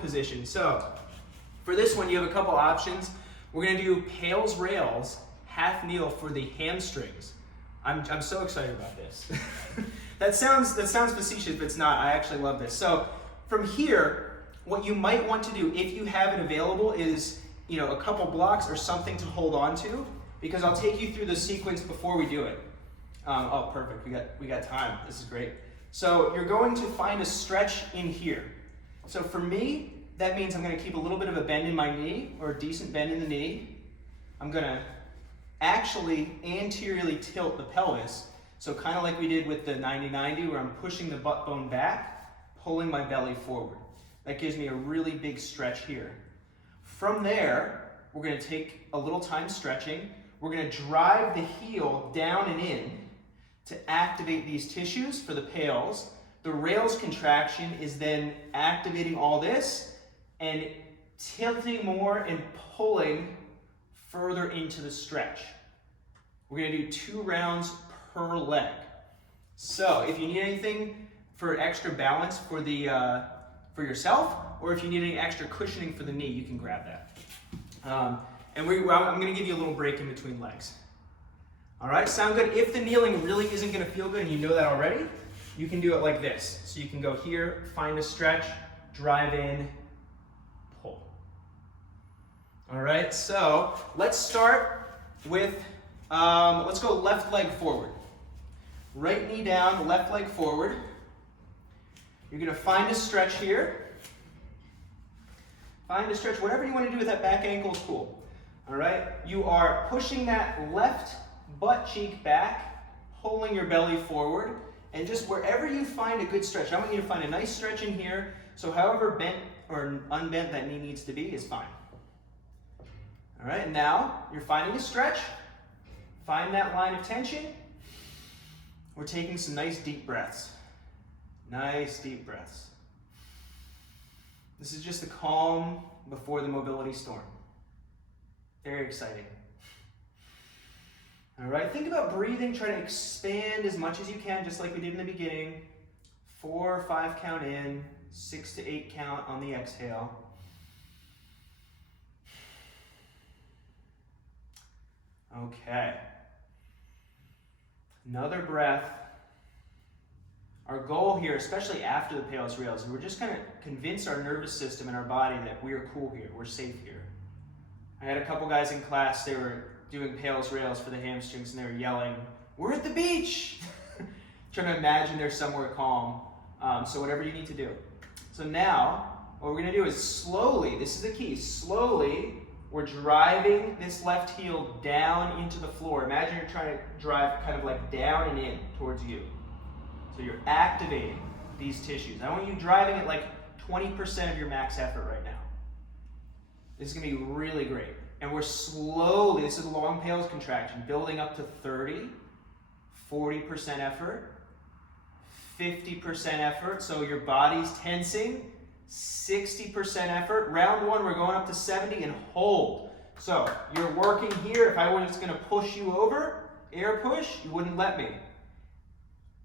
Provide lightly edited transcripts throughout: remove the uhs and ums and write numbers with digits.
position. So for this one, you have a couple options. We're gonna do PAILs rails, half kneel for the hamstrings. I'm so excited about this. That sounds facetious, but it's not. I actually love this. So from here, what you might want to do, if you have it available, is a couple blocks or something to hold on to, because I'll take you through the sequence before we do it. Oh, perfect. We got time. This is great. So you're going to find a stretch in here. So for me, that means I'm going to keep a little bit of a bend in my knee, or a decent bend in the knee. I'm going to actually anteriorly tilt the pelvis. So kind of like we did with the 90-90, where I'm pushing the butt bone back, pulling my belly forward. That gives me a really big stretch here. From there, we're going to take a little time stretching. We're going to drive the heel down and in to activate these tissues for the PAILs. The rails contraction is then activating all this and tilting more and pulling further into the stretch. We're going to do 2 rounds per leg. So if you need anything for extra balance for for yourself, or if you need any extra cushioning for the knee, you can grab that. I'm going to give you a little break in between legs. All right, sound good? If the kneeling really isn't going to feel good and you know that already, you can do it like this. So you can go here, find a stretch, drive in, pull. All right, so let's start with, let's go left leg forward. Right knee down, left leg forward. You're going to find a stretch here. Find a stretch, whatever you want to do with that back ankle is cool. All right, you are pushing that left butt cheek back, pulling your belly forward, and just wherever you find a good stretch. I want you to find a nice stretch in here, so however bent or unbent that knee needs to be is fine. All right, and now you're finding a stretch. Find that line of tension. We're taking some nice deep breaths. Nice deep breaths. This is just the calm before the mobility storm. Very exciting. All right, think about breathing. Try to expand as much as you can, just like we did in the beginning. 4 or 5 count in, 6 to 8 count on the exhale. Okay. Another breath. Our goal here, especially after the PAILs rails, is we're just going to convince our nervous system and our body that we're cool here, we're safe here. I had a couple guys in class, they were doing PAILs rails for the hamstrings, and they were yelling, "We're at the beach!" Trying to imagine they're somewhere calm. So whatever you need to do. So now, what we're going to do is slowly, this is the key, slowly, we're driving this left heel down into the floor. Imagine you're trying to drive kind of like down and in towards you. So you're activating these tissues. I want you driving at like 20% of your max effort right now. This is going to be really great. And we're slowly, this is a long PAILs contraction, building up to 30, 40% effort, 50% effort. So your body's tensing, 60% effort. Round 1, we're going up to 70 and hold. So you're working here. If I was going to push you over, air push, you wouldn't let me.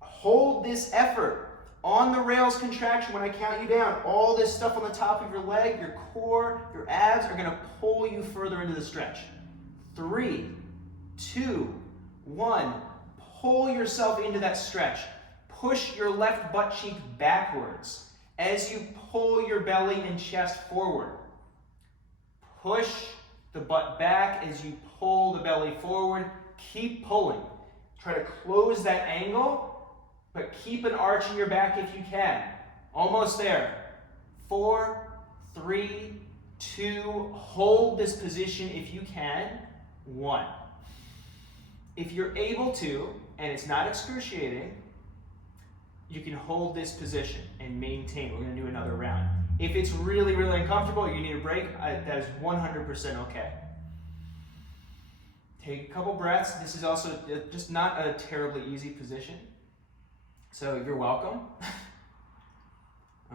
Hold this effort on the rails contraction when I count you down. All this stuff on the top of your leg, your core, your abs are going to pull you further into the stretch. 3, 2, 1. Pull yourself into that stretch. Push your left butt cheek backwards as you pull your belly and chest forward. Push the butt back as you pull the belly forward. Keep pulling. Try to close that angle, but keep an arch in your back if you can. Almost there. 4, 3, 2, hold this position if you can. 1. If you're able to, and it's not excruciating, you can hold this position and maintain. We're going to do another round. If it's really, really uncomfortable, you need a break, that is 100% okay. Take a couple breaths. This is also just not a terribly easy position. So you're welcome.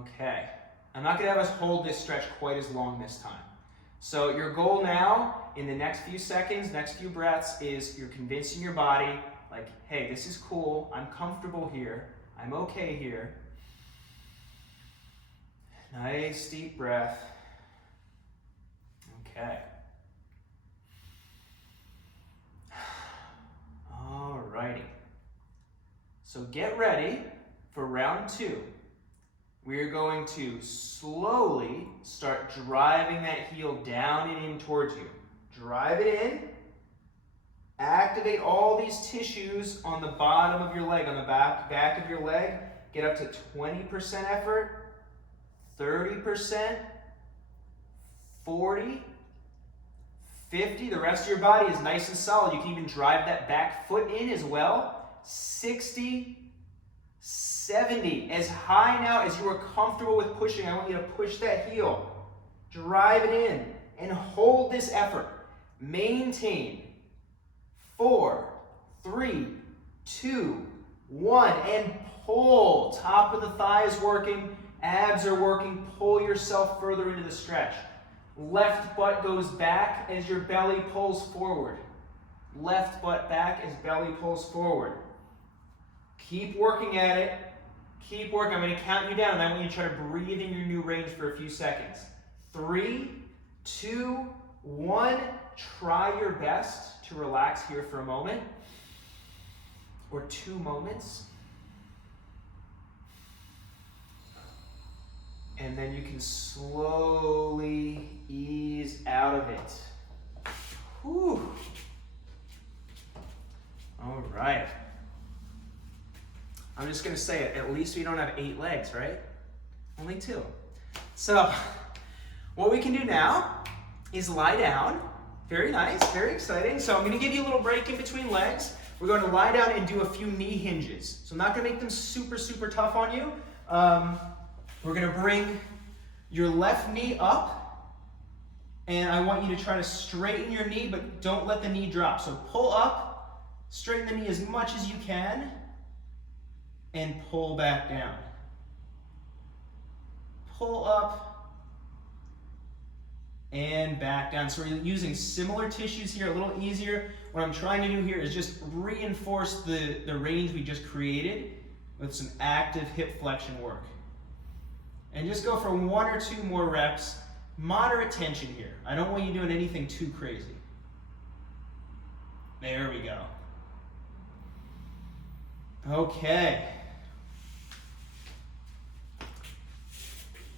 Okay. I'm not going to have us hold this stretch quite as long this time. So your goal now, in the next few seconds, next few breaths, is you're convincing your body, like, hey, this is cool. I'm comfortable here. I'm okay here. Nice deep breath. Okay. Alrighty. So get ready for round 2. We're going to slowly start driving that heel down and in towards you. Drive it in. Activate all these tissues on the bottom of your leg, on the back of your leg. Get up to 20% effort, 30%, 40, 50. The rest of your body is nice and solid. You can even drive that back foot in as well. 60, 70. As high now as you are comfortable with pushing, I want you to push that heel. Drive it in and hold this effort. Maintain. 4, 3, 2, 1, and pull. Top of the thigh is working, abs are working. Pull yourself further into the stretch. Left butt goes back as your belly pulls forward. Left butt back as belly pulls forward. Keep working at it. Keep working. I'm going to count you down, and I want you to try to breathe in your new range for a few seconds. 3, 2, 1. Try your best to relax here for a moment or 2 moments. And then you can slowly ease out of it. Whew. All right. I'm just going to say it. At least we don't have 8 legs, right? Only 2. So what we can do now is lie down. Very nice, very exciting. So I'm going to give you a little break in between legs. We're going to lie down and do a few knee hinges. So I'm not going to make them super, super tough on you. We're going to bring your left knee up, and I want you to try to straighten your knee, but don't let the knee drop. So pull up, straighten the knee as much as you can, and pull back down. Pull up, and back down. So we're using similar tissues here, a little easier. What I'm trying to do here is just reinforce the range we just created with some active hip flexion work. And just go for 1 or 2 more reps. Moderate tension here. I don't want you doing anything too crazy. There we go. Okay.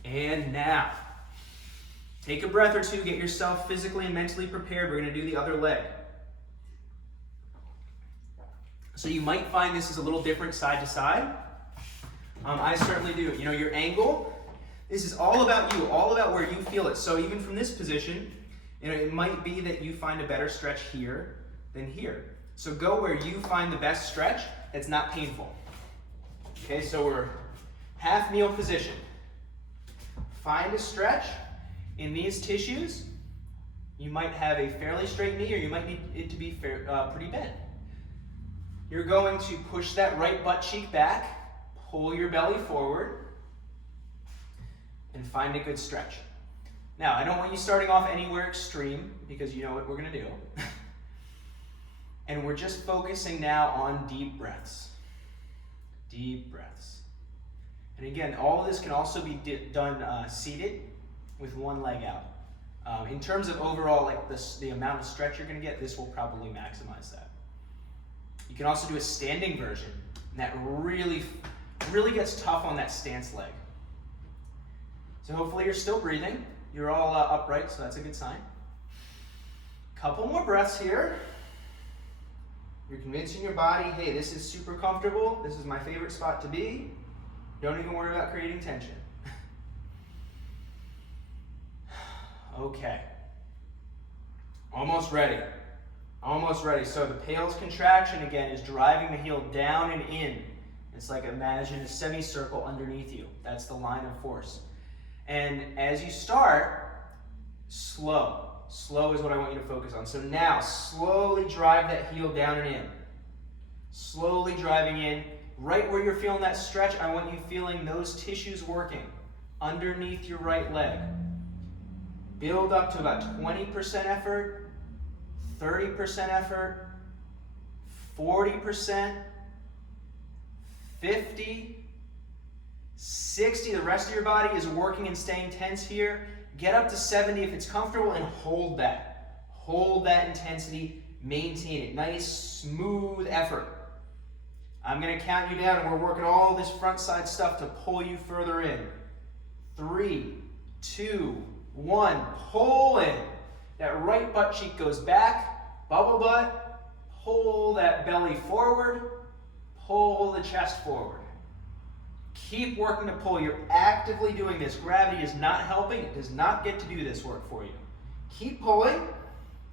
And now, take a breath or 2, get yourself physically and mentally prepared. We're going to do the other leg. So you might find this is a little different side to side. I certainly do. You know, your angle, this is all about you, all about where you feel it. So even from this position, you know, it might be that you find a better stretch here than here. So go where you find the best stretch that's not painful. Okay, so we're half kneel position. Find a stretch. In these tissues, you might have a fairly straight knee, or you might need it to be pretty bent. You're going to push that right butt cheek back, pull your belly forward, and find a good stretch. Now, I don't want you starting off anywhere extreme, because you know what we're going to do. And we're just focusing now on deep breaths. Deep breaths. And again, all of this can also be done seated, with one leg out. In terms of overall, like the amount of stretch you're going to get, this will probably maximize that. You can also do a standing version, and that really gets tough on that stance leg. So hopefully you're still breathing. You're all upright, so that's a good sign. Couple more breaths here. You're convincing your body, hey, this is super comfortable. This is my favorite spot to be. Don't even worry about creating tension. Okay. Almost ready. Almost ready. So the PAILs contraction, again, is driving the heel down and in. It's like, imagine a semicircle underneath you. That's the line of force. And as you start, slow. Slow is what I want you to focus on. So now, slowly drive that heel down and in. Slowly driving in. Right where you're feeling that stretch, I want you feeling those tissues working underneath your right leg. Build up to about 20% effort, 30% effort, 40%, 50, 60, the rest of your body is working and staying tense here. Get up to 70 if it's comfortable and hold that. Hold that intensity, maintain it. Nice, smooth effort. I'm gonna count you down and we're working all this front side stuff to pull you further in. 3, 2, 1, pull in. That right butt cheek goes back, bubble butt, pull that belly forward, pull the chest forward. Keep working to pull. You're actively doing this. Gravity is not helping. It does not get to do this work for you. Keep pulling.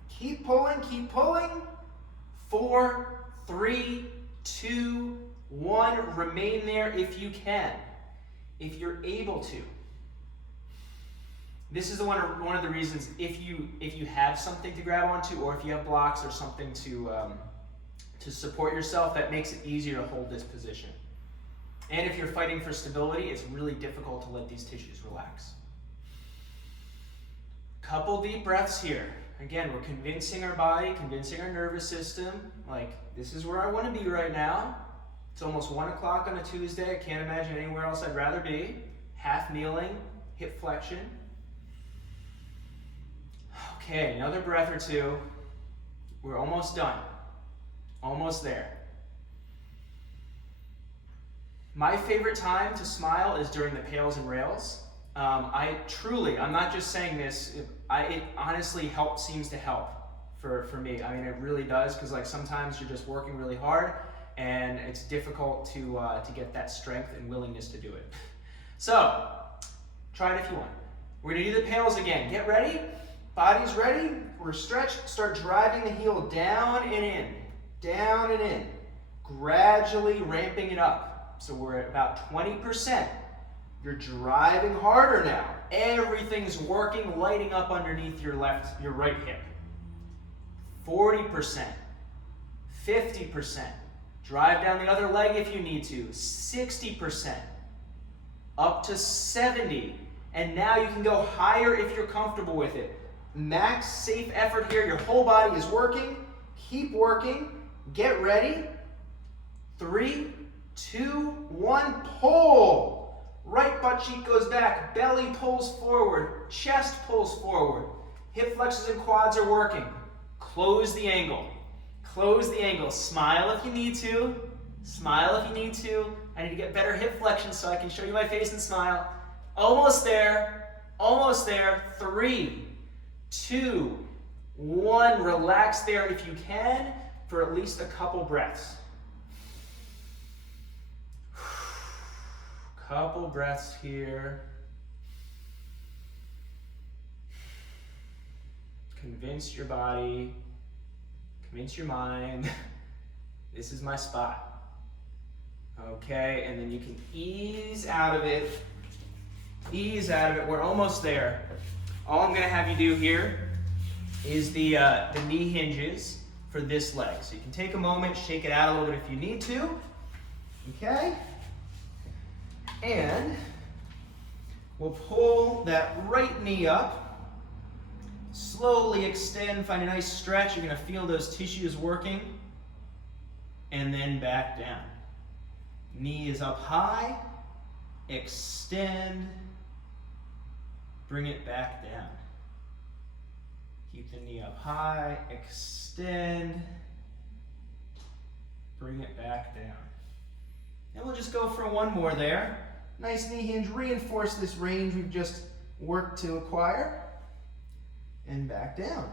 Keep pulling. Keep pulling. 4, 3, 2, 1. Remain there if you can. If you're able to. This is one of the reasons if you have something to grab onto, or if you have blocks or something to support yourself, that makes it easier to hold this position. And if you're fighting for stability, it's really difficult to let these tissues relax. Couple deep breaths here. Again, we're convincing our body, convincing our nervous system, like, this is where I want to be right now. It's almost 1 o'clock on a Tuesday. I can't imagine anywhere else I'd rather be. Half kneeling, hip flexion. Okay, another breath or two. We're almost done. Almost there. My favorite time to smile is during the PAILs and rails. I'm not just saying this, it honestly seems to help for me. I mean, it really does, because like sometimes you're just working really hard and it's difficult to get that strength and willingness to do it. So, try it if you want. We're gonna do the PAILs again. Get ready, body's ready, we're stretched, start driving the heel down and in, down and in, gradually ramping it up. So we're at about 20%. You're driving harder now. Everything's working, lighting up underneath your right hip. 40%, 50%. Drive down the other leg if you need to. 60%, up to 70. And now you can go higher if you're comfortable with it. Max safe effort here. Your whole body is working. Keep working. Get ready. 3, 2, 1, pull. Right butt cheek goes back, belly pulls forward, chest pulls forward. Hip flexors and quads are working. Close the angle. Close the angle. Smile if you need to. Smile if you need to. I need to get better hip flexion so I can show you my face and smile. Almost there. Almost there. 3, 2, 1. Relax there if you can for at least a couple breaths. Couple breaths here. Convince your body, convince your mind, this is my spot. Okay, and then you can ease out of it. Ease out of it. We're almost there. All I'm going to have you do here is the knee hinges for this leg. So you can take a moment, shake it out a little bit if you need to. Okay? And we'll pull that right knee up, slowly extend, find a nice stretch. You're going to feel those tissues working, and then back down. Knee is up high, extend, bring it back down. Keep the knee up high, extend, bring it back down. And we'll just go for one more there. Nice knee hinge, reinforce this range we've just worked to acquire. And back down.